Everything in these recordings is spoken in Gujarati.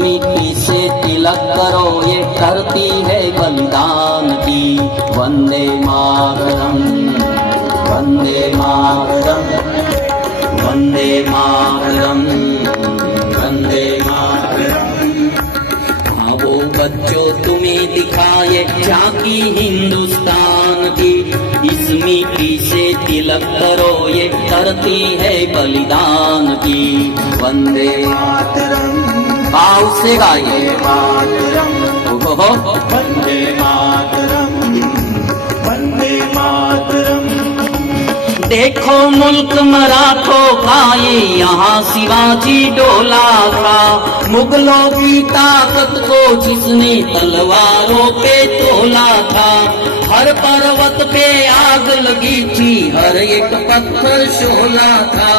मिट्टी से तिलक करो ये करती है बलिदान की। वंदे मातरम, वंदे मातरम, वंदे मातरम, वंदे मातरम। आओ बच्चों तुम्हें दिखाए झांकी हिंदुस्तान की। इस मिट्टी से तिलक करो ये करती है बलिदान की। वंदे मातरम, भाव से गाइए मातरम, वंदे मातरम, वंदे मातरम। देखो मुल्क मराठों का ये यहाँ शिवाजी डोला था। मुगलों की ताकत को जिसने तलवारों पे तोला था। हर पर्वत पे आग लगी थी, हर एक पत्थर शोला था।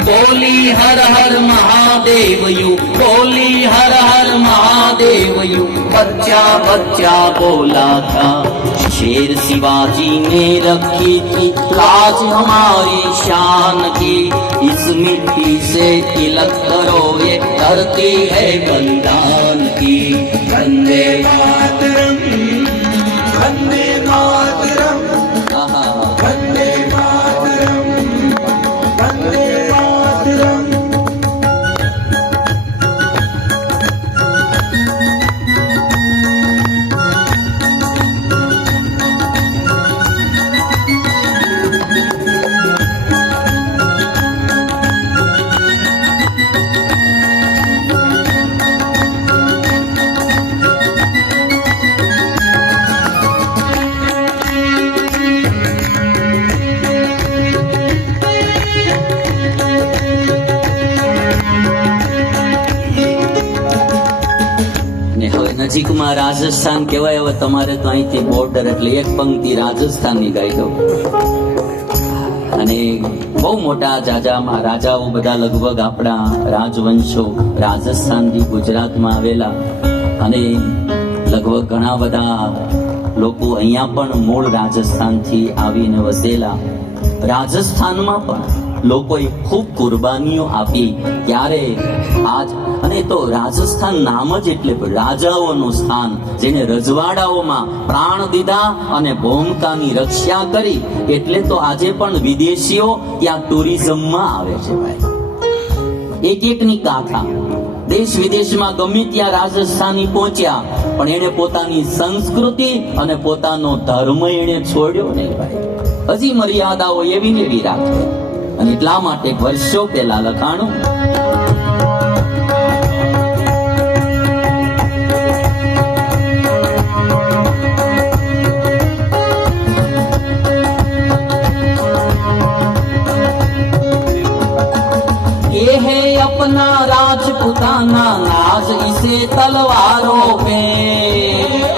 बोली हर हर महादेव यू, बोली हर हर महादेव यू, बच्चा बच्चा बोला था। शेर शिवाजी ने रखी थी लाज हमारी शान की। इस मिट्टी से तिलक करो ये करती है बलिदान की। वंदे मातरम, वंदे मातरम, वंदे मातरम, वंदे मातरम। નજીકમાં રાજસ્થાન કહેવાય. હવે તમારે તો અહીંથી બોર્ડર એટલે એક પંક્તિ રાજસ્થાનની ગાઈ દો. અને બહુ મોટા જાજામાં રાજાઓ બધા લગભગ આપણા રાજવંશો રાજસ્થાનથી ગુજરાતમાં આવેલા. અને લગભગ ઘણા બધા લોકો અહીંયા પણ મૂળ રાજસ્થાનથી આવીને વસેલા. રાજસ્થાનમાં પણ લોકોએ ખૂબ કુરબાનીઓ આપી. ત્યારે આજ અને તો રાજસ્થાન નામ જ એટલે રાજાઓનું સ્થાન, જેને રજવાડાઓમાં પ્રાણ દીધા અને ભૂમિકાની રક્ષા કરી. એટલે તો આજે પણ વિદેશીઓ ત્યાં ટુરિઝમમાં આવે છે ભાઈ. એક એકની ગાથા દેશ વિદેશમાં ગમે ત્યાં રાજસ્થાની પહોંચ્યા, પણ એને પોતાની સંસ્કૃતિ અને પોતાનો ધર્મ એને છોડ્યો નહીં ભાઈ. હજી મર્યાદાઓ એવી ને એવી રાખે. અને એટલા માટે વર્ષો પહેલા લખાણું ये है अपना राजपुताना नाज इसे तलवारों पे।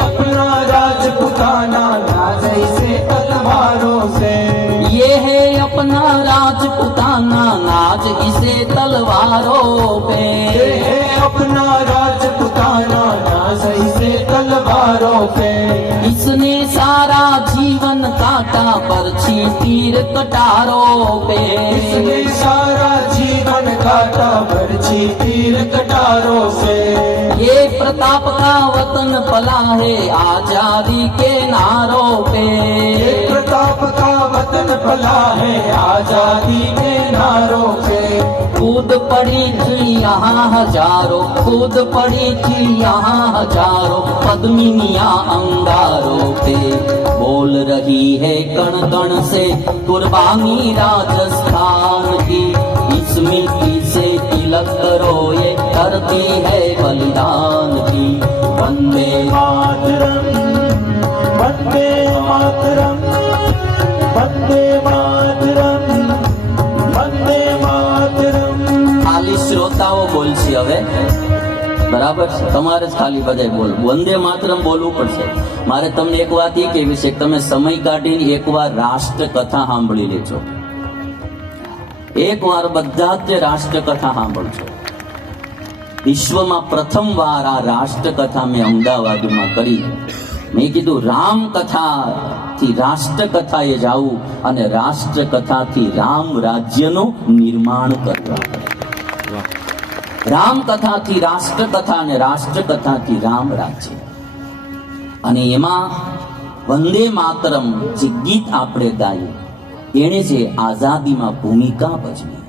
अपना राजपुताना नाज इसे तलवारों से। ये है अपना राजपुताना नाज इसे तलवारों पे। ये है अपना राजपुताना नाज इसे तलवारों पे। इसने सारा जीवन काटा बरछी तीर कटारों पे। इसने सारा जीवन काटा बरछी तीर कटारों से। ये प्रताप का वतन पला है आजादी के नारों पे। ये प्रताप का वतन पला है आजादी के नारों पे। कूद पड़ी थी यहाँ हजारों, कूद पड़ी थी यहाँ हजारों पद्मिनियाँ अंगारों पे। बोल रही है कण कण से कुर्बानी राजस्थान की। इस मिट्टी से तिलक करो ये करती है बलिदान की। वंदे मातरम, वंदे मातरम, वंदे मातरम, वंदे मातरम। ખાલી શ્રોતાઓ બોલશે હવે, બરાબર છે? તમારે જ ખાલી બધાય બોલ. વંદે માતરમ બોલવું પડશે. મારે તમને એક વાત એ કહેવી છે કે તમે સમય કાઢીને એકવાર રાષ્ટ્રકથા સાંભળી લેજો. એકવાર બધા જ રાષ્ટ્રકથા સાંભળજો. વિશ્વમાં પ્રથમવાર આ રાષ્ટ્રકથા મેં અમદાવાદમાં કરી. મેં કીધું રામકથાથી રાષ્ટ્રકથાએ જાવું અને રાષ્ટ્રકથાથી રામ રાજ્યનું નિર્માણ કરવા. રામકથાથી રાષ્ટ્રકથા અને રાષ્ટ્રકથાથી રામ રાજ્ય. અને એમાં વંદે માતરમ જે ગીત આપણે ગાયું એણે જે આઝાદીમાં ભૂમિકા ભજવી.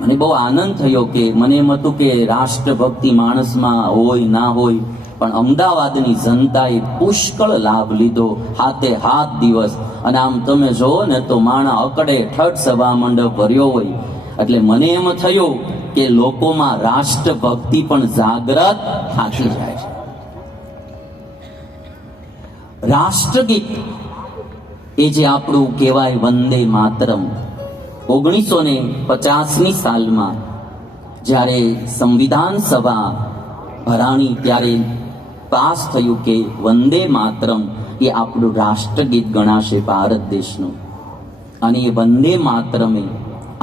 મને બહુ આનંદ થયો કે મને એમ હતું કે રાષ્ટ્રભક્તિ માણસમાં હોય ના હોય, પણ અમદાવાદની જનતાએ પુષ્કળ લાભ લીધો, હાથે હાથ દિવસ. અને આમ તમે જોવો ને તો માણા અકડે ઠઠ સભા મંડપ ભર્યો હોય. એટલે મને એમ થયું કે લોકોમાં રાષ્ટ્રભક્તિ પણ જાગ્રત થાકી જાય છે. રાષ્ટ્રગીત એ જે આપણું કહેવાય વંદે માતરમ, 1950ની સાલમાં જ્યારે સંવિધાન સભા ભરાણી ત્યારે પાસ થયું કે વંદે માતરમ એ આપણું રાષ્ટ્રગીત ગણાશે ભારત દેશનું. અને એ વંદે માતરમે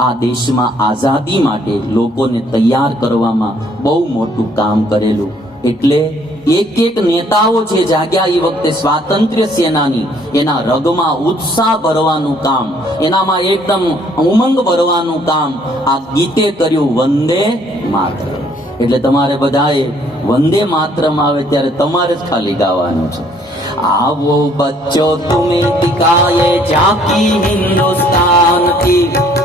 આ દેશમાં આઝાદી માટે લોકોને તૈયાર કરવામાં બહુ મોટું કામ કરેલું. એટલે એક એક નેતાઓ જે જાગ્યા એ વખતે સ્વાતંત્ર્ય સેનાની એના રગમાં ઉત્સાહ ભરવાનું કામ, એનામાં એકદમ ઉમંગ ભરવાનું કામ આ ગીતે કર્યું, વંદે માતરમ. એટલે તમારે બધાએ વંદે માતરમ આવે ત્યારે તમારે જ ખાલી ગાવાનું છે. आवो बच्चों तुम्हें दिखाए झांकी हिंदुस्तान की,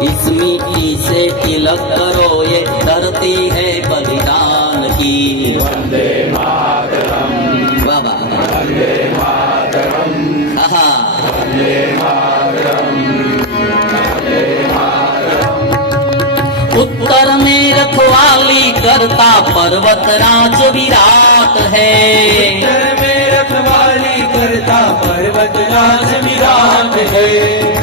इस मिट्टी से तिलक करो ये धरती है बलिदान की. वंदे मातरम बाबा, वंदे मातरम, आहा वंदे मातरम, वंदे मातरम. उत्तर में रखवाली करता पर्वत राज विराट है, करता पर्वत राज विराट है.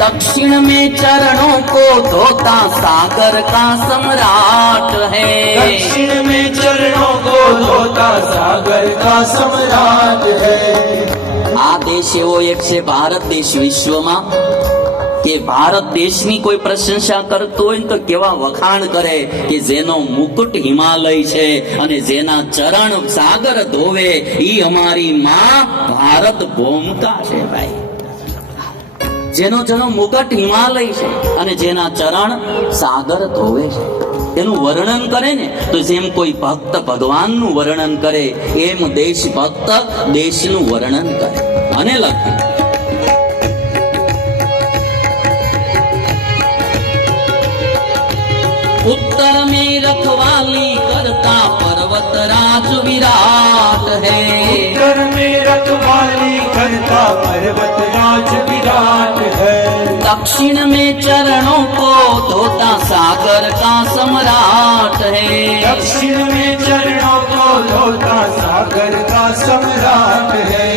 दक्षिण में चरणों को धोता सागर का सम्राट है, दक्षिण में चरणों को धोता सागर का सम्राट है. આ દેશ એવો એક છે ભારત દેશ વિશ્વમાં કે ભારત દેશની કોઈ પ્રશંસા કરતો હોય તો કેવા વખાણ કરે કે જેનો મુકુટ હિમાલય છે અને જેના ચરણ સાગર ધોવે ઈ અમારી માં ભારત ભૂમિકા છે. ભાઈ, જેનો મુકટ હિમાલય છે અને જેના ચરણ સાગર ધોવે છે, એનું વર્ણન કરે ને તો જેમ કોઈ ભક્ત ભગવાનનું વર્ણન કરે એમ દેશ ભક્ત દેશનું વર્ણન કરે. અને લખ્યું, उत्तर में रखवाली करता पर्वत राज विराट है, उत्तर में रखवाली करता पर्वत राज विराट है. दक्षिण में चरणों को धोता सागर का सम्राट है, दक्षिण में चरणों को धोता सागर का सम्राट है.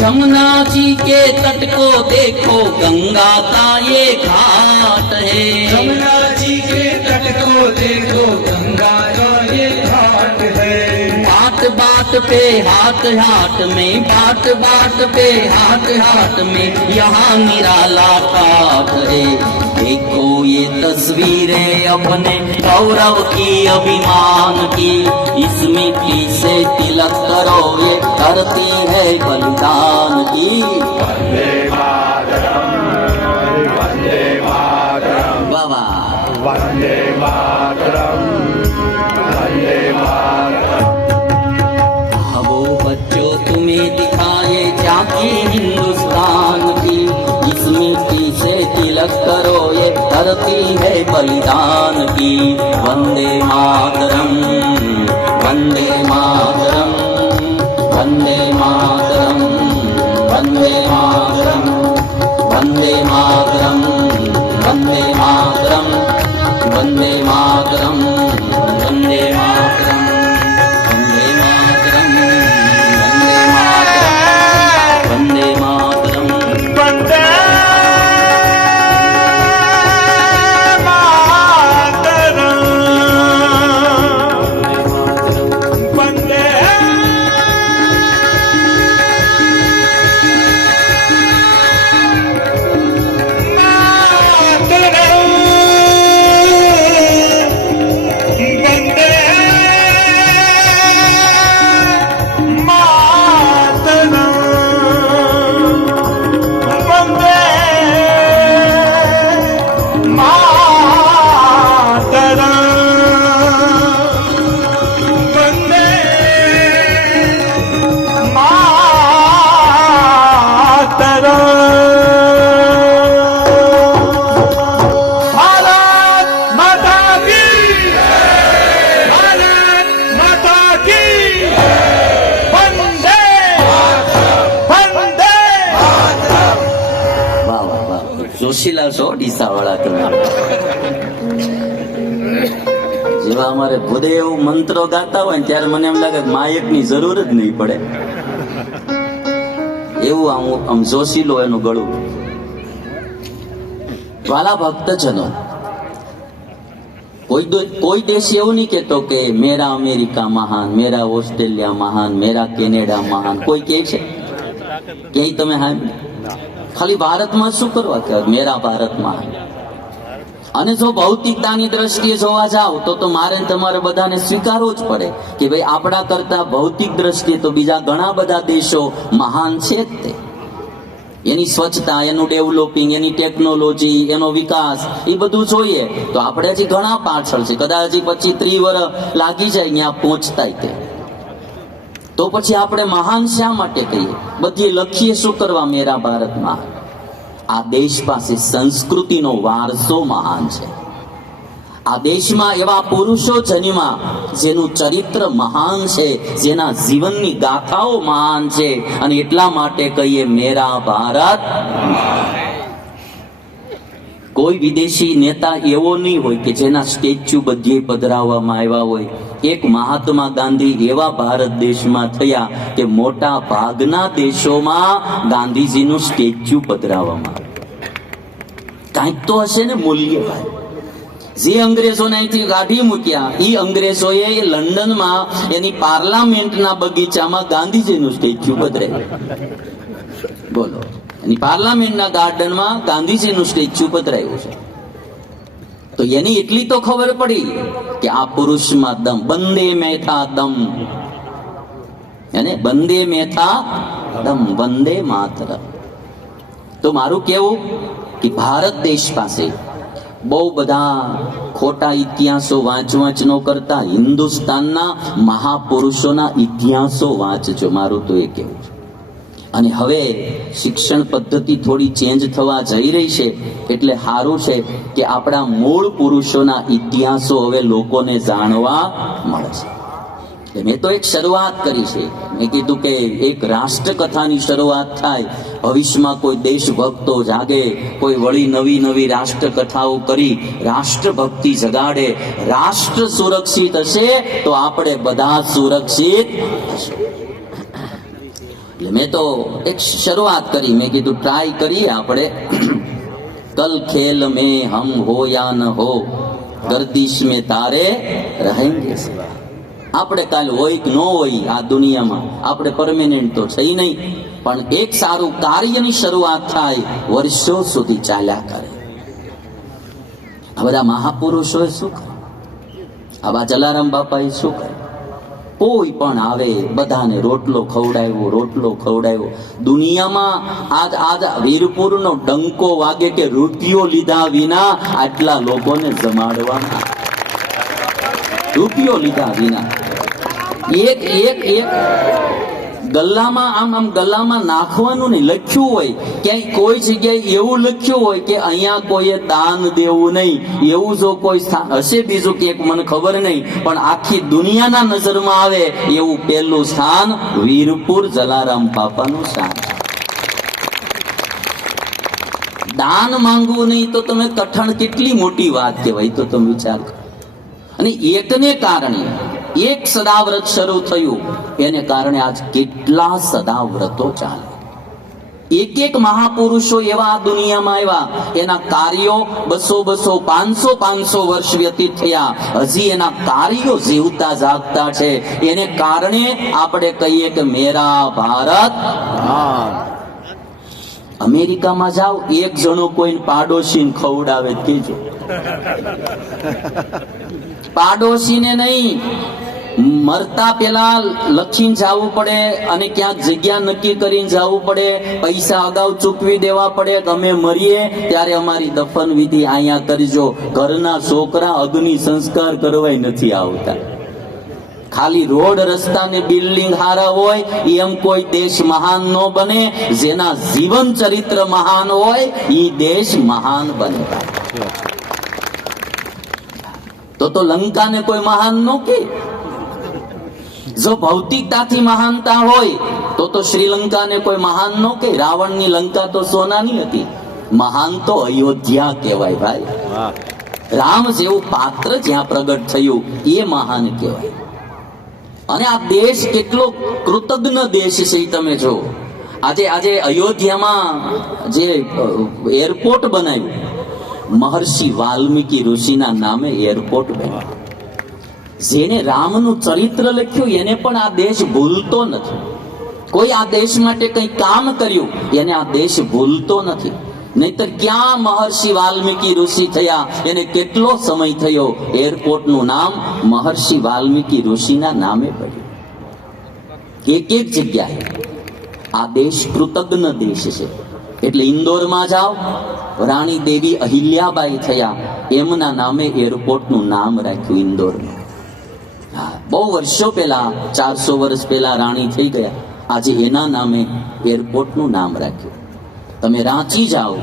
जमुना जी के तट को देखो गंगा का ये घाट है, जमुना जी के तट को देखो गंगा का ये घाट है. बात बात पे हाथ हाथ में, बात बात पे हाथ हाथ में यहाँ निराला पाठ है. देखो ये तस्वीरें अपने गौरव की अभिमान की, इस मिट्टी से तिलक करो ये धरती है बलिदान की. वंदे मातरम, वंदे मातरम बाबा, वंदे मातरम, वंदे मातरम. वो बच्चों तुम्हें दिखाए झांकी हिंदुस्तान की, इस मिट्टी से तिलक करो ये धरती है बलिदान की. वंदे मातरम, वंदे मातरम, वंदे मातरम, वंदे मातरम, वंदे मातरम, वंदे मातरम, वंदे मातरम, वंदे मातरम, वंदे मातरम, वंदे मातरम, वंदे જોશીલા છો ડીસાવાળા તમે. જેવા અમારે ભૂદેવ મંત્રો ગાતા હોય ને ત્યારે મને એમ લાગે માયકની જરૂર જ નહીં પડે, એવું આમ જોશીલો એનું ગળું. વાલા ભક્તજનો, કોઈ દેશ એવું નહીં કેતો કે મેરા અમેરિકા મહાન, મેરા ઓસ્ટ્રેલિયા મહાન, મેરા કેનેડા મહાન. કોઈ કે છે ક્યાંય તમે હા? ખાલી ભારતમાં શું કરવા કે મેરા ભારત મહાન. અને જો ભૌતિકતાની દ્રષ્ટિએ જોવા જાવ તો મારે તમારે બધાને સ્વીકારવું જ પડે કે ભાઈ આપણા કરતા ભૌતિક દ્રષ્ટિએ તો બીજા ઘણા બધા દેશો મહાન છે જ તે. એની સ્વચ્છતા, એનું ડેવલપિંગ, એની ટેકનોલોજી, એનો વિકાસ, એ બધું જોઈએ તો આપણે હજી ઘણા પાછળ છે. કદાચ હજી 25-30 વર્ષ લાગી જાય ત્યાં પહોંચતા. તે તો પછી આપણે મહાન શા માટે કહીએ? બધી લખીએ શું કરવા મેરા ભારતમાં? આ દેશ પાસે સંસ્કૃતિનો વારસો મહાન છે. આ દેશમાં એવા પુરુષો જન્મા જેનું ચરિત્ર મહાન છે, જેના જીવનની ગાથાઓ મહાન છે, અને એટલા માટે કહીએ મેરા ભારત. કોઈ વિદેશી નેતા એવો નહીં હોય કે જેના સ્ટેચ્યુ બધે પધરાવવામાં આવ્યા હોય. એક મહાત્મા ગાંધી એવા ભારત દેશમાં થયા કે મોટા ભાગના દેશોમાં ગાંધીજીનું સ્ટેચ્યુ પધરાવવામાં આવ્યું. કાંઈક તો હશે ને મૂલ્ય. જે અંગ્રેજોને અહીંથી કાઢી મૂક્યા એ અંગ્રેજોએ લંડનમાં એની પાર્લામેન્ટના બગીચામાં ગાંધીજીનું સ્ટેચ્યુ પધરાવ્યું. બોલો, એની પાર્લામેન્ટના ગાર્ડનમાં ગાંધીજીનું સ્ટેચ્યુ પધરાવ્યું છે. તો એની એટલી તો ખબર પડી કે આ પુરુષમાં દમ, બંદે મેં થા દમ, એને બંદે મેં થા દમ, વંદે માતરમ. તો મારું કેવું કે ભારત દેશ પાસે બહુ બધા ખોટા ઇતિહાસો વાંચ ન કરતા હિન્દુસ્તાનના મહાપુરુષોના ઇતિહાસો વાંચજો, મારું તો એ કેવું છે. અને હવે શિક્ષણ પદ્ધતિ થોડી ચેન્જ થવા જઈ રહી છે એટલે સારું છે કે આપણા મૂળ પુરુષોના ઇતિહાસો હવે લોકોને જાણવા મળે છે. મેં તો એક શરૂઆત કરી છે. મેં કીધું કે એક રાષ્ટ્રકથાની શરૂઆત થાય, ભવિષ્યમાં કોઈ દેશભક્તો જાગે, કોઈ વળી નવી રાષ્ટ્રકથાઓ કરી રાષ્ટ્રભક્તિ જગાડે. રાષ્ટ્ર સુરક્ષિત હશે તો આપણે બધા સુરક્ષિત હશું. એટલે મેં તો એક શરૂઆત કરી. મેં કીધું ટ્રાય કરીએ આપણે. કલ ખેલ में हम हो या न हो, गर्दिश में तारे रहेंगे. આપણે કાલ હોય કે ન હોય આ દુનિયામાં, આપણે પરમેનન્ટ તો છે નહીં, પણ એક સારું કાર્યની શરૂઆત થાય, વર્ષો સુધી ચાલ્યા કરે. આ બધા મહાપુરુષોએ શું કર્યું? આવા જલારામ બાપાએ શું કર્યું? કોઈ પણ આવે બધાને રોટલો ખવડાવ્યો. દુનિયામાં આજ વીરપુરનો ડંકો વાગે કે રૂપિયો લીધા વિના આટલા લોકોને જમાડવાના. રૂપિયો લીધા વિના એક ગલ્લામાં આમ ગલ્લામાં નાખવાનું નહીં. લખ્યું હોય ક્યાંય કોઈ જગ્યાએ એવું લખ્યું હોય કે અહીંયા કોઈએ દાન દેવું નહીં, એવું જો કોઈ સ્થાન હશે બીજું કે મને ખબર નહીં, પણ આખી દુનિયાના નજરમાં આવે એવું પહેલું સ્થાન વીરપુર જલારામ બાપાનું સ્થાન. દાન માંગવું નહીં તો તમે કઠણ કેટલી મોટી વાત કહેવાય, તો તમે વિચાર કરો. અને એકને કારણે એક સદાવ્રત શરૂ થયું, એને કારણે આજ કેટલા સદાવ્રતો ચાલે. એક મહાપુરુષો એવા દુનિયામાં આવ્યા, એના કાર્યો 200, 500 વર્ષ વ્યતીત થયા, હજી એના કાર્યો જીવતા જાગતા છે. એને કારણે આપણે કહીએ કે મેરા ભારત. અમેરિકામાં જાઓ, એક જણો કોઈ પાડોશીને ખવડાવે કેજો. પાડોશીને નહીં, મરતા પેલા લખીને જવું પડે અને ક્યાંક જગ્યા નક્કી કરીને જવું પડે, પૈસા અગાઉ ચૂકવી દેવા પડે કે અમે મરીએ ત્યારે અમારી દફન વિધિ અહીંયા કરજો. ઘરના છોકરા અગ્નિ સંસ્કાર કરવા નથી આવતા. ખાલી રોડ રસ્તા ને બિલ્ડિંગ હારા હોય એમ કોઈ દેશ મહાન ન બને. જેના જીવન ચરિત્ર મહાન હોય એ દેશ મહાન બને. તો લંકાને કોઈ મહાન ન કે. જો ભૌતિકતાથી મહાનતા હોય તો શ્રીલંકાને કોઈ મહાન ન કે. રાવણની લંકા તો સોનાની હતી, મહાન તો અયોધ્યા કહેવાય ભાઈ. રામ જેવું પાત્ર જ્યાં પ્રગટ થયું એ મહાન કહેવાય. અને આ દેશ કેટલો કૃતજ્ઞ દેશ છે એ તમે જો. આજે અયોધ્યામાં જે એરપોર્ટ બનાવ્યું, મહર્ષિ વાલ્મીકી ઋષિના નામે એરપોર્ટ બન્યું. જેને રામનું ચરિત્ર લખ્યું એને પણ આ દેશ ભૂલતો નથી. કોઈ આ દેશ માટે કંઈ કામ કર્યું એને આ દેશ ભૂલતો નથી. નહીતર ક્યાં મહર્ષિ વાલ્મીકી ઋષિ થયા, એને કેટલો સમય થયો, એરપોર્ટનું નામ મહર્ષિ વાલ્મીકી ઋષિના નામે પડ્યું. એક જગ્યાએ આ દેશ કૃતજ્ઞ દેશ છે. એટલે ઇન્દોરમાં જાઓ, રાણી દેવી અહિલ્યાબાઈ થયા, એમના નામે એરપોર્ટનું નામ રાખ્યું ઇન્દોરનું. હા, બહુ વર્ષો પહેલા, 400 વર્ષ પહેલા રાણી થઈ ગયા, આજે એના નામે એરપોર્ટનું નામ રાખ્યું. તમે રાંચી જાઓ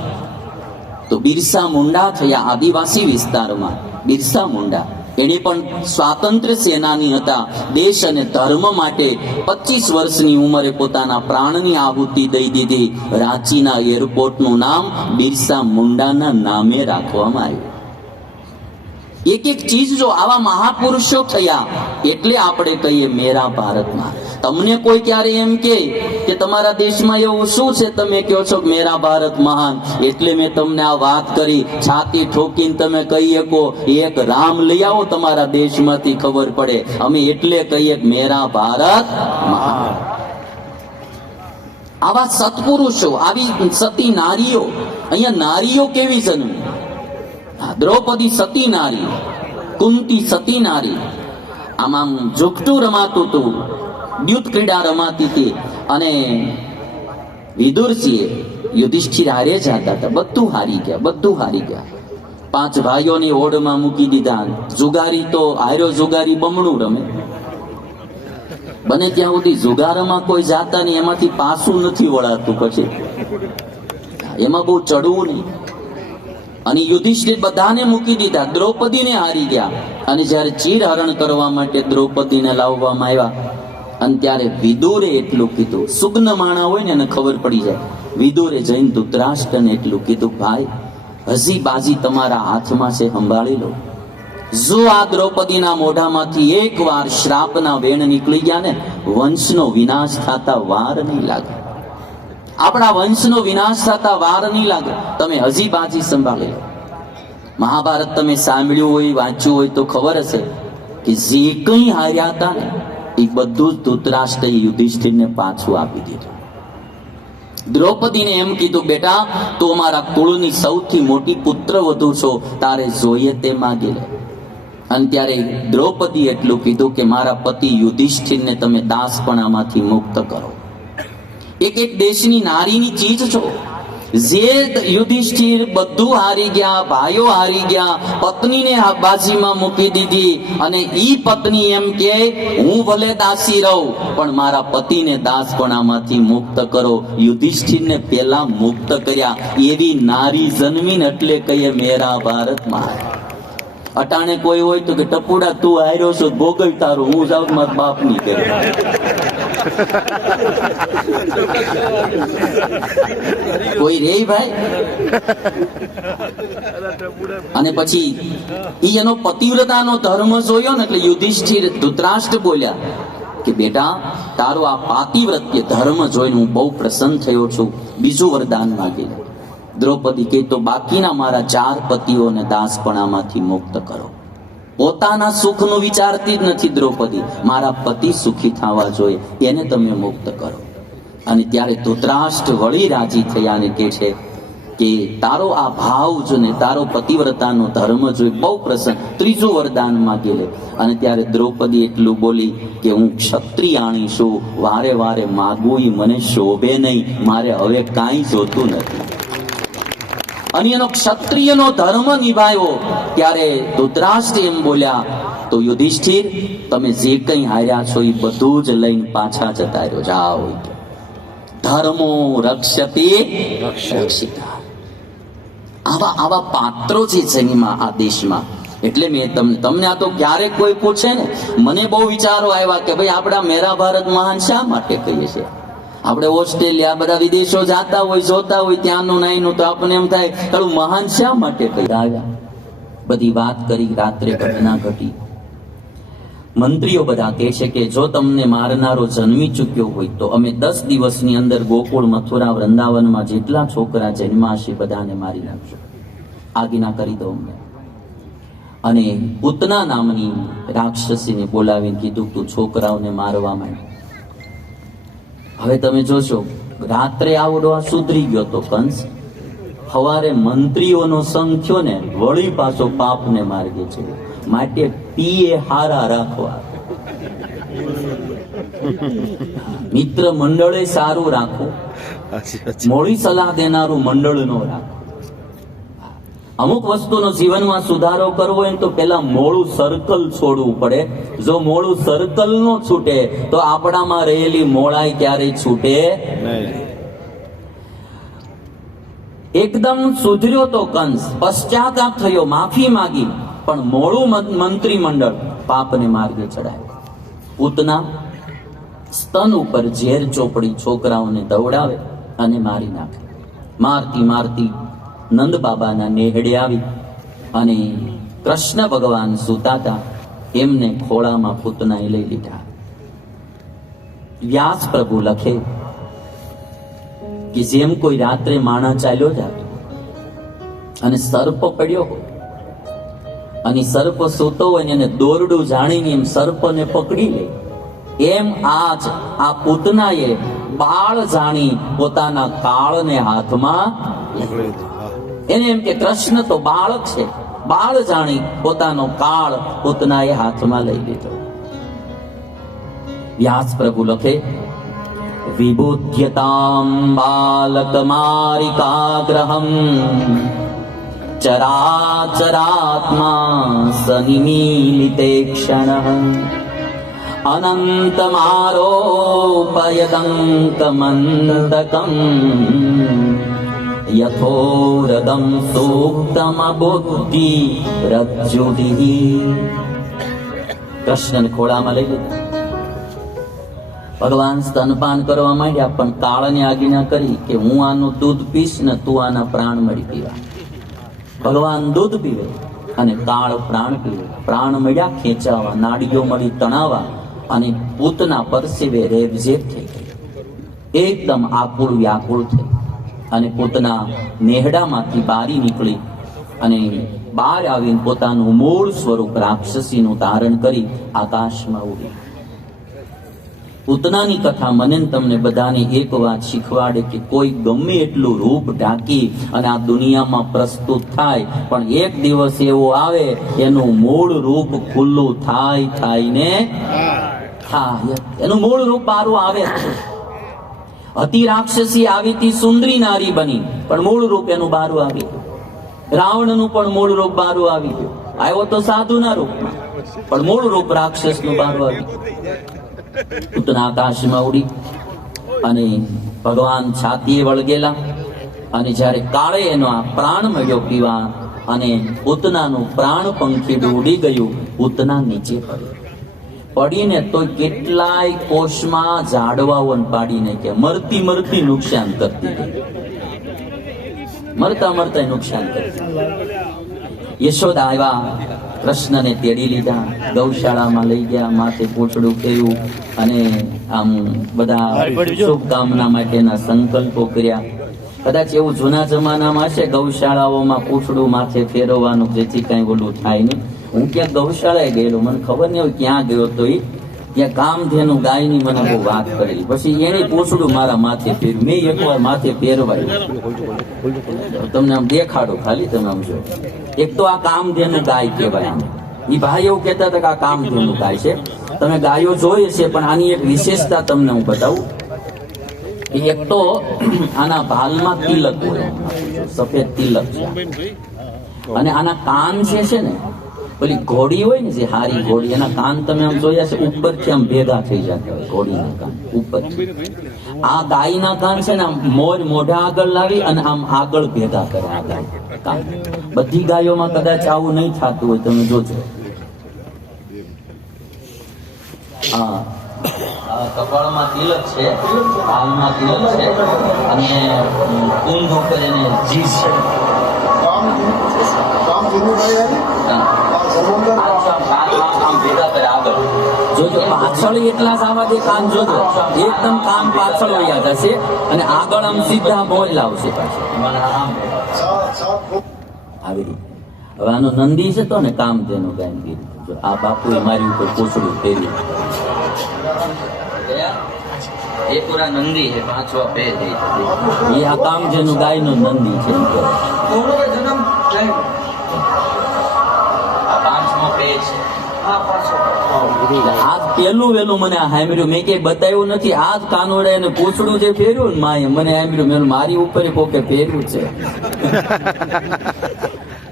તો બિરસા મુંડા થયા, આદિવાસી વિસ્તારમાં બિરસા મુંડા. એને પણ સ્વાતંત્ર્ય સેનાની હતા. દેશ અને ધર્મ માટે 25 વર્ષની ઉંમરે પોતાના પ્રાણની આહુતિ દઈ દીધી. રાંચીના એરપોર્ટનું નામ બિરસા મુંડાના નામે રાખવામાં આવ્યું. એક ચીજ જો આવા મહાપુરુષો થયા એટલે આપણે કહીએ મેરા ભારતમાં. તમને કોઈ ક્યારે એમ કે તમારા દેશમાં એવું શું છે, તમે કહો છો મેરા ભારત મહાન, એટલે મેં તમને આ વાત કરી. છાતી ઠોકીને તમે કહી શકો એક રામ લઈ આવો તમારા દેશમાંથી, ખબર પડે. અમે એટલે કહીએ મેરા ભારત મહાન. આવા સત્પુરુષો, આવી સતી નારીઓ. અહીંયા નારીઓ કેવી જન્મી? દ્રૌપદી સતી નારી, કુંતી સતી નારી. આમાં ઝુકટું રમાતું હતું, દ્યુત ક્રીડા રમાતી હતી. અને વિદુરસિંહ યુધિષ્ઠિર હારે જતા હતા, બધું હારી ગયા. 5 ભાઈઓની ઓઢમાં મૂકી દીધા. જુગારી તો હાર્યો જુગારી બમણું રમે. બને ત્યાં સુધી જુગારમાં કોઈ જાતા નહીં, એમાંથી પાછું નથી વળાતું. પછી એમાં બહુ ચડવું નહીં. અને યુધિષ્ઠિર બધાને મૂકી દીધા, દ્રૌપદીને હારી ગયા. અને જ્યારે ચીરહરણ કરવા માટે દ્રૌપદીને લાવવામાં આવ્યા, અને ત્યારે વિદુરે એટલું કીધું, સુગ્ન માણા હોય ને એને ખબર પડી જાય. વિદુરે જઈને ધૃતરાષ્ટ્રને એટલું કીધું, ભાઈ હજી બાજી તમારા હાથમાં છે, સંભાળી લો. જો આ દ્રૌપદીના મોઢામાંથી એકવાર શ્રાપના વેણ નીકળી ગયા ને, વંશનો વિનાશ થતા વાર નહીં લાગે. આપણા વંશનો વિનાશ થતા વાર નહીં લાગે. તમે હજી બાજી સંભાળી લો. મહાભારત તમે સાંભળ્યું હોય, વાંચ્યું હોય તો ખબર હશે કે જે કંઈ હાર્યા હતા ને એ બધું જ ધૃતરાષ્ટ્રએ યુધિષ્ઠિરને પાછું આપી દીધું. દ્રૌપદીને એમ કીધું, બેટા તું અમારા કુળની સૌથી મોટી પુત્રવધુ છો, તારે જોઈએ તે માગી લે. અને ત્યારે દ્રૌપદી એટલું કીધું કે મારા પતિ યુધિષ્ઠિરને તમે દાસપણામાંથી મુક્ત કરો. એક દેશની નારીની ચીજ છો. જે યુધિષ્ઠિર બધું હારી ગયા, ભાઈઓ હારી ગયા, પત્નીને બાજીમાં મૂકી દીધી, અને ઈ પત્ની એમ કે હું ભલે દાસી રહું પણ મારા પતિને દાસપણામાંથી મુક્ત કરો. યુધિષ્ઠિરને પેલા મુક્ત કર્યા. એવી નારી જન્મીને એટલે કહીએ મેરા ભારતમાં. અટાણે કોઈ હોય તો કે ટપુડા તું હાર્યો છો, ભોગવ તારું, હું જાઉં મારા બાપ ની કરે. કોઈ રે ભાઈ? અને પછી એનો પતિવ્રતાનો ધર્મ જોયો ને એટલે યુધિષ્ઠિર ધૃતરાષ્ટ્ર બોલ્યા કે બેટા તારો આ પાતિવ્રત્ય ધર્મ જોઈને હું બહુ પ્રસન્ન થયો છું, બીજું વરદાન માગી લે. દ્રૌપદી કહે તો બાકીના મારા 4 પતિઓને દાસપણામાંથી મુક્ત કરો. પોતાના સુખનું વિચારતી જ નથી દ્રૌપદી, મારા પતિ સુખી થવા જોઈએ, એને તમે મુક્ત કરો. અને ત્યારે ધૃતરાષ્ટ્ર વળી રાજી થયા અને કહે છે કે તારો આ ભાવ જો ને, તારો પતિવ્રતાનો ધર્મ જોઈ બહુ પ્રસન્ન, ત્રીજું વરદાન માગી લે. અને ત્યારે દ્રૌપદી એટલું બોલી કે હું ક્ષત્રિયાણી છું, વારે વારે માગવું મને શોભે નહીં, મારે હવે કાંઈ જોતું નથી. અને એનો ક્ષત્રિયનો ધર્મ નિભાવ્યો. ત્યારે ધૃતરાષ્ટ્ર એમ બોલ્યા, તો યુધિષ્ઠિર તમે જે કંઈ હાર્યા છો એ બધું જ લઈને પાછા જતા રહ્યો, જાઓ. ધર્મો રક્ષતે રક્ષિતા. આવા પાત્રો છે જન્મા આ દેશમાં. એટલે મેં તમને આ તો ક્યારેક કોઈ પૂછે ને, મને બહુ વિચારો આવ્યા કે ભાઈ આપણા મેરા ભારત મહાન શા માટે કહીએ છીએ. આપણે ઓસ્ટ્રેલિયા બધા વિદેશો જાતા હોય, જોતા હોય ત્યાંનું નાઈનું, તો આપણને એમ થાય તારું મહાન શા માટે કઈ આવ્યા. બધી વાત કરી, રાત્રે ઘટના ઘટી. મંત્રીઓ બધા કહે છે કે જો તમને મારનારો જન્મી ચૂક્યો હોય તો અમે 10 દિવસની અંદર ગોકુળ, મથુરા, વૃંદાવનમાં જેટલા છોકરા જન્મા હશે બધાને મારી નાખશો, આજ્ઞા કરી દો અમને. અને પૂતના નામની રાક્ષસીને બોલાવીને કીધું તું છોકરાઓને મારવા માંડ. હવે તમે જોશો રાત્રે આવડો આ સુધરી ગયો તો કંસ, સવારે મંત્રીઓનો સંગ થયો ને વળી પાછો પાપને માર્ગે છે. માટે પીએ હારા રાખવા, મિત્ર મંડળે સારું રાખો, મોડી સલાહ દેનારું મંડળ નો રાખો. અમુક વસ્તુનો જીવનમાં સુધારો કરવો હોય તો પેલા મોડું સર્કલ છોડવું પડે. જો મોડું સર્કલ નો છૂટે તો આપણામાં રહેલી મોળાઈ ક્યારેય છૂટે નહીં. એકદમ સુધર્યો તો કંસ, પશ્ચાતાપ થયો, માફી માંગી, પણ મોડું મંત્રીમંડળ પાપને માર્ગે ચડાય. પૂતના સ્તન ઉપર ઝેર ચોપડી છોકરાઓને દવડાવે અને મારી નાખે. મારતી મારતી નંદ બાબાના નેહડે આવી અને કૃષ્ણ ભગવાન સુતાતા એમને ખોળામાં પૂતનાએ લઈ લીધા. વ્યાસ પ્રભુ લખે કે જેમ કોઈ રાત્રે માણા ચાલ્યો જાય અને સર્પ પડ્યો હોય અને સર્પ સૂતો હોય ને એને દોરડું જાણીને એમ સર્પને પકડી લે, એમ આજ આ પૂતનાએ બાળ જાણી પોતાના કાળને હાથમાં, એને એમ કે કૃષ્ણ તો બાળક છે, બાળ જાણી પોતાનો કાળ પૂતનાએ હાથમાં લઈ લીધો. વ્યાસ પ્રભુ લખે વિબુધ્યતામ બાલકમારિકાગ્રહમ ચરાચરાત્મા સનિમીલિતે ક્ષણ અનંતમારોપયદંકમંતકમ યથોરદમ સૂક્તમ બુદ્ધિ રજ્જુધિ. કૃષ્ણને ખોળામાં લઈ લીધા. ભગવાન સ્તનપાન કરવા માંડ્યા, પણ કાળને આજ્ઞા કરી કે હું આનું દૂધ પીશ ને તું આના પ્રાણ મળી પીવા. ભગવાન દૂધ પીવે અને કાળ પ્રાણ પીવે. પ્રાણ મળ્યા ખેંચાવા, નાડીઓ મળી તણાવા અને પૂતના પરસેવે રેબઝેબ થઈ ગઈ, એકદમ આકુળ વ્યાકુળ થઈ અને પૂતના નેહડામાંથી બારી નીકળી અને બહાર આવીને પોતાનું મૂળ સ્વરૂપ રાક્ષસીનું ધારણ કરી આકાશમાં ઉડી. પૂતનાની કથા મને તમને બધાને એક વાત શીખવાડે કે કોઈ ગમે એટલું રૂપ ઢાંકી અને આ દુનિયામાં પ્રસ્તુત થાય, પણ એક દિવસ એવો આવે એનું મૂળ રૂપ ખુલ્લું થાય ને થાય, એનું મૂળ રૂપ બારું આવે. અતિ રાક્ષસી આવી તી સુંદરી નારી બની, પણ મૂળ રૂપ એનું બારું આવી ગયું. રાવણનું પણ મૂળ રૂપ બારું આવી ગયું. આવ્યો તો સાધુના રૂપમાં, પણ મૂળ રૂપ રાક્ષસનું બારું આવી ગયું. પૂતના આકાશમાં ઉડી અને ભગવાન છાતીએ વળગેલા અને જ્યારે કાળે એનો આ પ્રાણ મળ્યો પીવા અને પૂતનાનું પ્રાણ પંખીડું ઉડી ગયું. પૂતના નીચે પડીને તો કેટલાય કોષમાં ઝાડવાઓને પાડીને કે મરતી મરતી નુકસાન કરતી ગઈ, મરતા મરતા નુકસાન કરતી. યશોદા આવ્યા, કૃષ્ણને તેડી લીધા, ગૌશાળામાં લઈ ગયા, માથે પૂંછડું ફેર્યું અને આમ બધા શુભકામના માટેના સંકલ્પો કર્યા. કદાચ એવું જૂના જમાનામાં હશે ગૌશાળાઓમાં પૂંછડું માથે ફેરવવાનું, જેથી કઈ ઓલું થાય નહીં. હું ક્યાં ગૌશાળાએ ગયેલો, મને ખબર નહીં હોય ક્યાં ગયો તો એ ત્યાં કામધેનું ગાયની મને બહુ વાત કરેલી. પછી એને પૂંછડું મારા માથે ફેર્યું, મેં એકવાર માથે ફેરવાયું. તમને આમ દેખાડો ખાલી, તમે આમ જો. એક તો આ કામધેનું ગાય કહેવાય. એ ભાઈ એવું કહેતા હતા કે આ કામધેનું ગાય છે. તમે ગાયો જોઈ છે, પણ આની એક વિશેષતા તમને હું બતાવું. એક તો આના ભાલમાં તિલક હોય, સફેદ તિલક છે, અને આના કાન જે છે ને, પેલી ઘોડી હોય ને જે હારી ઘોડી, એના કાન તમે આમ જોયા છે ઉપરથી આમ ભેગા થઈ જતા હોય, ઘોડીના કાન ઉપર. આ ગાયના કાન છે ને આમ મોઢા આગળ લાવી અને આમ આગળ ભેગા કરે આ ગાય કાન. બધી ગાયોમાં કદાચ આવું નહીં થતું હોય, તમે જોજો. હા, કપાળમાં તિલક છે, હાલમાં તિલક છે અને કુંડ ઉપર એને જી છે. આમ ભેગા કરે આગળ જોજો, પાછળ એટલા જ આવા દે કાન જોજો, એકદમ કાન પાછળ વયા જશે અને આગળ આમ સીધા મોજ લાવશે પાછળ આવી રીતે. હવે આનો નંદી છે તો ને કામ તેનું ગાયનગીરી, જો આ બાપુએ મારી ઉપર કોસડું ફેર્યું, એ પૂરા નંદી છે, 5 પે છે, એ આ કામ જેનું ગાય નું નંદી છે એમ કહે. આ 5મો પે છે. આજ પેલું વેલું મને આ હાંભળ્યું, મેં કઈ બતાવ્યું નથી, આજ કાનોડે એને પૂછડું જે ફેર્યું ને માએ મને હાંભળ્યું, મેં મારી ઉપર કોકે ફેર્યું છે.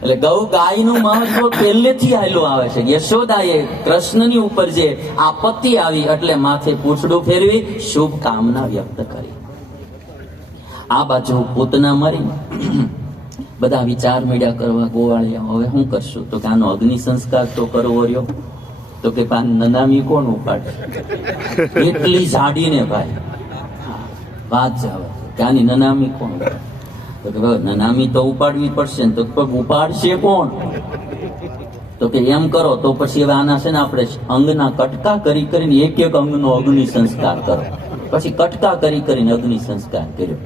એટલે ગૌ ગાયનું મહત્વ પહેલેથી આવેલું આવે છે. યશોદાએ કૃષ્ણની ઉપર જે આપત્તિ આવી એટલે માથે પૂછડું ફેરવી શુભ કામના વ્યક્ત કરી. આ બાજુ પૂતના મરી બધા વિચાર મેળ્યા કરવા ગોવાળિયા, હવે શું કરશું? તો કે આનો અગ્નિ સંસ્કાર તો કરવો રહ્યો, તો કે નનામી કોણ ઉપાડે? એટલી જાડીને ભાઈ વાત જ આવે કે આની નનામી કોણ? તો કે નનામી તો ઉપાડવી પડશે ને. તો ઉપાડશે કોણ? તો કે એમ કરો તો પછી હવે આના છે ને આપણે અંગના કટકા કરી કરીને એક એક અંગનો અગ્નિ સંસ્કાર કરો. પછી કટકા કરી કરીને અગ્નિ સંસ્કાર કર્યો.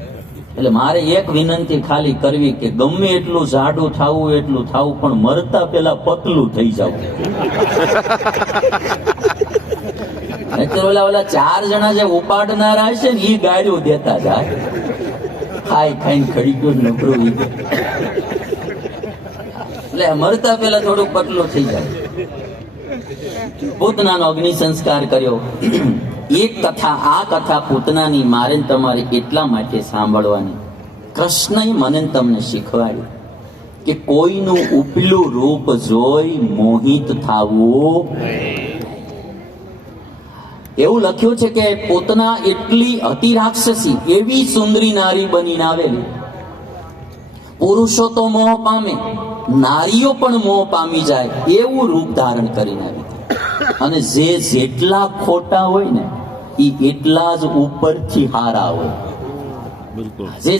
એટલે મારે એક વિનંતી ખાલી કરવી કે ગમે એટલું જાડું થાવું એટલું થાવું, પણ મરતા પેલા પતલું થઈ જવું. ઓલા 4 જણા જે ઉપાડનારા છે ને એ ગાળ્યું દેતા જાય, ખાઈ ખાઈને ખડી ગયું નબળું. એટલે મરતા પેલા થોડુંક પતલું થઈ જાય. પૂતનાનો અગ્નિ સંસ્કાર કર્યો. એક કથા, આ કથા પૂતનાની મારે તમારે એટલા માટે સાંભળવાની, કૃષ્ણએ મને તમને શીખવાડ્યું કે કોઈનું ઉપલું રૂપ જોઈ મોહિત થાવું. એવું લખ્યું છે કે પૂતના એટલી અતિ રાક્ષસી, એવી સુંદરી નારી બનીને આવેલી. પુરુષો તો મોહ પામે, નારીઓ પણ મોહ પામી જાય એવું રૂપ ધારણ કરીને આવી. અને જેટલા ખોટા હોય ને એ એટલા જ ઉપરથી હારા હોય.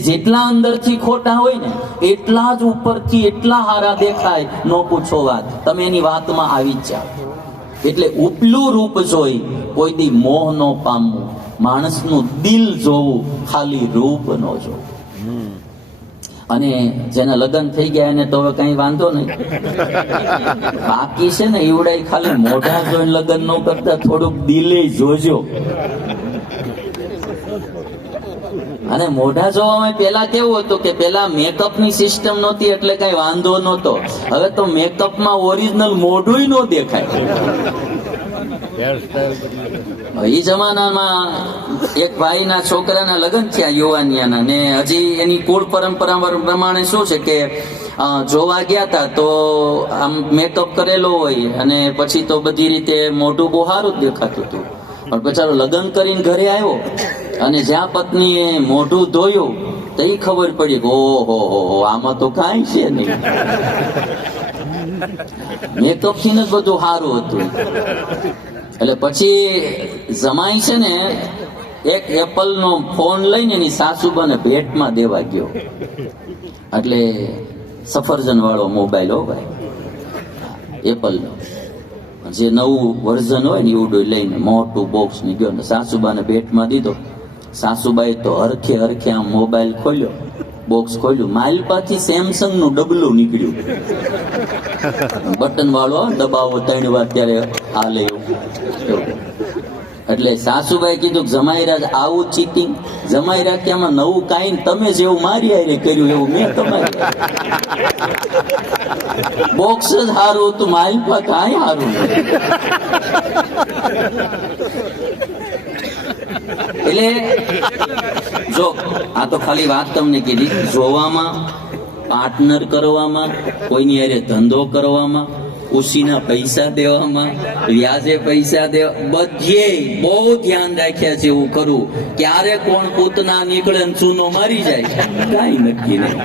જેટલા અંદરથી ખોટા હોય ને એટલા જ ઉપરથી એટલા હારા દેખાય, નો પૂછો વાત. તમે એની વાતમાં આવી જ જાઓ. એટલે ઉપલું રૂપ જોઈ કોઈ દી મોહ નો પામવું, માણસનું દિલ જોવું, ખાલી રૂપ નો જોવું. અને જેના લગ્ન થઈ ગયા એને તો હવે કઈ વાંધો નહીં. બાકી છે ને એવડાય ખાલી મોઢા જોઈને લગ્ન ન કરતા થોડુંક દિલે જોજો. અને મોઢા જોવામાં પેલા કેવું હતું કે પેલા મેકઅપ ની સિસ્ટમ નહોતી એટલે કઈ વાંધો નહોતો. હવે તો મેકઅપમાં ઓરિજિનલ મોઢું ન દેખાય. એ જમાનામાં એક ભાઈના છોકરાના લગ્ન થયા યુવાનિયાના, ને હજી એની કુળ પરંપરા પ્રમાણે શું છે કે જોવા ગયા હતા તો આમ મેકઅપ કરેલો હોય અને પછી તો બધી રીતે મોઢું બહુ સારું જ દેખાતું હતું. પણ બચારો લગ્ન કરીને ઘરે આવ્યો અને જ્યાં પત્નીએ મોઢું ધોયું તો એ ખબર પડી કે ઓહો આમાં તો કાંઈ છે નહીં. મેકઅપ થી જ બધું સારું હતું. એટલે પછી જમાઈ છે ને એક એપલ નો ફોન લઈને એની સાસુબાને ભેટમાં દેવા ગયો. એટલે સફરજન વાળો મોબાઈલ હો ભાઈ, એપલ નો જે નવું વર્ઝન હોય ને એવું લઈને મોટું બોક્સ ની ગયો ને સાસુબાને ભેટમાં દીધો. સાસુબાઈ તો હરખે હરખે આમ મોબાઈલ ખોલ્યો, બોક્સ ખોલ્યું, માલપાથી સેમસંગ નું ડબલું નીકળ્યું. બટન વાળો દબાવો 3 વાર ત્યારે હાલે એવું. એટલે સાસુભાઈ કીધું કે જમાઈરાજ આવું ચીટિંગ, જમાઈરાજ કે આમાં નવું કાંઈ, તમે જેવું મારી હારે કર્યું એવું મેં તમારી. બોક્સ જ સારું હતું, માલપા કાંઈ સારું નહીં. એટલે જો આ તો ખાલી વાત તમને કીધી, જોવામાં, પાર્ટનર કરવામાં, કોઈની હારે ધંધો કરવામાં, ઉશીના પૈસા દેવામાં, વ્યાજે પૈસા દેવા, બધે બહુ ધ્યાન રાખ્યા છે એવું કરું. ક્યારે કોણ પૂતના નીકળે ને ચૂનો મારી જાય કાંઈ નક્કી નહીં.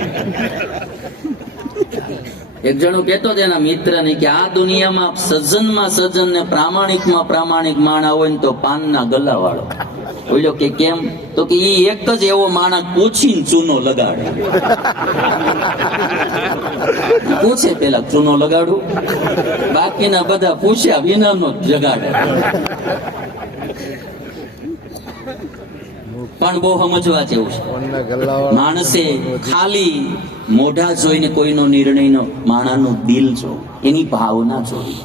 એક જણો કહેતો હતો એના મિત્રને કે આ દુનિયામાં સજ્જનમાં સજ્જન ને પ્રામાણિકમાં પ્રામાણિક માણા હોય ને તો પાનના ગલ્લા વાળો. બોલ્યો કે કેમ? તો કે ઈ એક જ એવો માણસ પૂછીને ચૂનો લગાડે. પૂછે પેલા ચૂનો લગાડું, બાકીના બધા પૂછ્યા વિનાનો જ જગાડે. પણ બહુ સમજવા જેવું છે. માણસે ખાલી મોઢા જોઈને કોઈનો નિર્ણય નો, માણાનું દિલ જો, એની ભાવના જોઈ.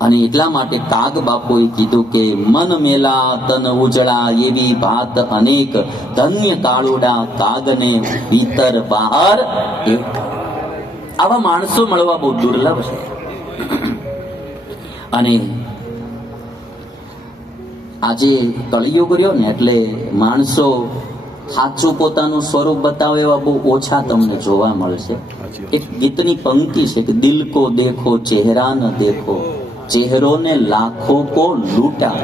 અને એટલા માટે કાગ બાપુએ કીધું કે મન મેલા તન ઉજળા એવી ભાત અનેક ધન્ય કાળુડા કાગને ભીતર બહાર એક. આવા માણસો મળવા બહુ દુર્લભ છે. અને આજે કળિયુગ રહ્યો ને એટલે માણસો સાચું પોતાનું સ્વરૂપ બતાવે એવા બહુ ઓછા તમને જોવા મળશે. એક ગીતની પંક્તિ છે કે દિલ કો દેખો ચહેરા ન દેખો, ચહેરો ને લાખો કો લૂટા.